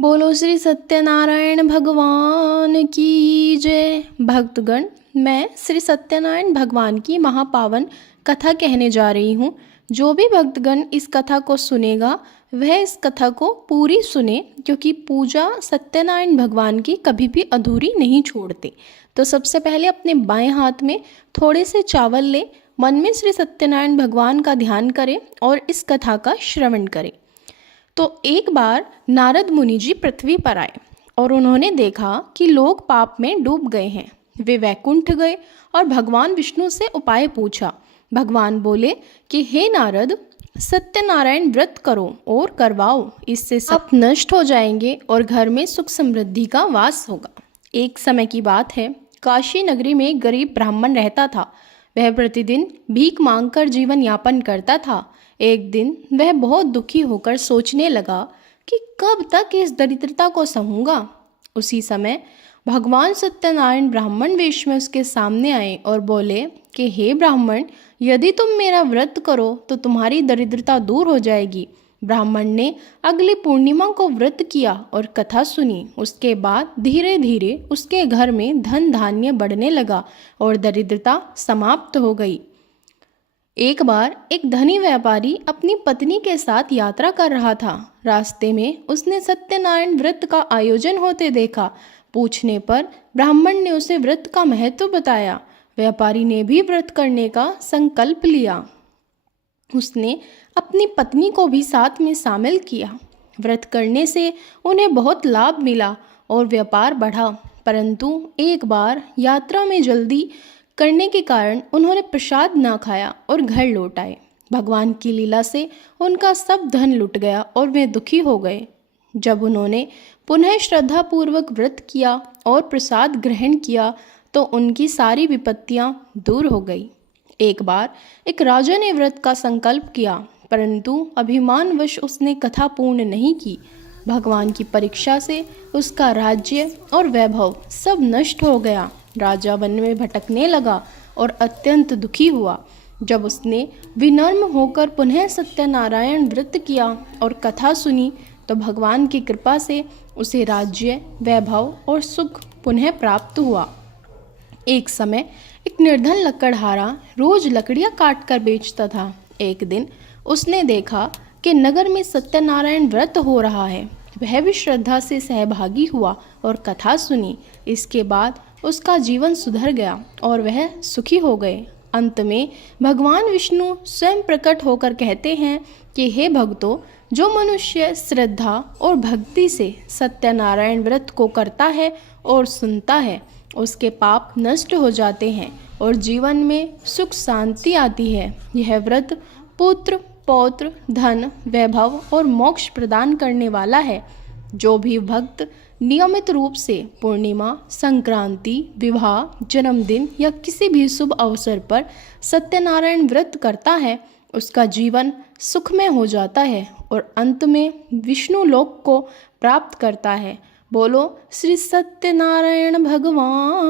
बोलो श्री सत्यनारायण भगवान की जय। भक्तगण, मैं श्री सत्यनारायण भगवान की महापावन कथा कहने जा रही हूँ। जो भी भक्तगण इस कथा को सुनेगा वह इस कथा को पूरी सुने, क्योंकि पूजा सत्यनारायण भगवान की कभी भी अधूरी नहीं छोड़ते। तो सबसे पहले अपने बाएं हाथ में थोड़े से चावल ले, मन में श्री सत्यनारायण भगवान का ध्यान करें और इस कथा का श्रवण करें। तो एक बार नारद मुनि जी पृथ्वी पर आए और उन्होंने देखा कि लोग पाप में डूब गए हैं। वे वैकुंठ गए और भगवान विष्णु से उपाय पूछा। भगवान बोले कि हे नारद, सत्यनारायण व्रत करो और करवाओ, इससे सब नष्ट हो जाएंगे और घर में सुख समृद्धि का वास होगा। एक समय की बात है, काशी नगरी में एक गरीब ब्राह्मण रहता था। वह प्रतिदिन भीख मांगकर जीवन यापन करता था। एक दिन वह बहुत दुखी होकर सोचने लगा कि कब तक इस दरिद्रता को सहूँगा। उसी समय भगवान सत्यनारायण ब्राह्मण वेश में उसके सामने आए और बोले कि हे ब्राह्मण, यदि तुम मेरा व्रत करो तो तुम्हारी दरिद्रता दूर हो जाएगी। ब्राह्मण ने अगली पूर्णिमा को व्रत किया और कथा सुनी। उसके बाद धीरे धीरे उसके घर में धन धान्य बढ़ने लगा और दरिद्रता समाप्त हो गई। एक बार एक धनी व्यापारी अपनी पत्नी के साथ यात्रा कर रहा था। रास्ते में उसने सत्यनारायण व्रत का आयोजन होते देखा। पूछने पर ब्राह्मण ने उसे व्रत का महत्व बताया। व्यापारी ने भी व्रत करने का संकल्प लिया। उसने अपनी पत्नी को भी साथ में शामिल किया। व्रत करने से उन्हें बहुत लाभ मिला और व्यापार बढ़ा। परंतु एक बार यात्रा में जल्दी करने के कारण उन्होंने प्रसाद ना खाया और घर लौट आए। भगवान की लीला से उनका सब धन लुट गया और वे दुखी हो गए। जब उन्होंने पुनः श्रद्धापूर्वक व्रत किया और प्रसाद ग्रहण किया तो उनकी सारी विपत्तियां दूर हो गई। एक बार एक राजा ने व्रत का संकल्प किया, परंतु अभिमानवश उसने कथा पूर्ण नहीं की। भगवान की परीक्षा से उसका राज्य और वैभव सब नष्ट हो गया। राजा वन में भटकने लगा और अत्यंत दुखी हुआ। जब उसने विनम्र होकर पुनः सत्यनारायण व्रत किया और कथा सुनी तो भगवान की कृपा से उसे राज्य, वैभव और सुख पुनः प्राप्त हुआ। एक समय एक निर्धन लकड़हारा रोज लकड़ियां काट कर बेचता था। एक दिन उसने देखा कि नगर में सत्यनारायण व्रत हो रहा है। वह भी श्रद्धा से सहभागी हुआ और कथा सुनी। इसके बाद उसका जीवन सुधर गया और वह सुखी हो गए। अंत में भगवान विष्णु स्वयं प्रकट होकर कहते हैं कि हे भक्तों, जो मनुष्य श्रद्धा और भक्ति से सत्यनारायण व्रत को करता है और सुनता है, उसके पाप नष्ट हो जाते हैं और जीवन में सुख शांति आती है। यह व्रत पुत्र, पौत्र, धन, वैभव और मोक्ष प्रदान करने वाला है। जो भी भक्त नियमित रूप से पूर्णिमा, संक्रांति, विवाह, जन्मदिन या किसी भी शुभ अवसर पर सत्यनारायण व्रत करता है, उसका जीवन सुखमय हो जाता है और अंत में विष्णु लोक को प्राप्त करता है। बोलो श्री सत्यनारायण भगवान।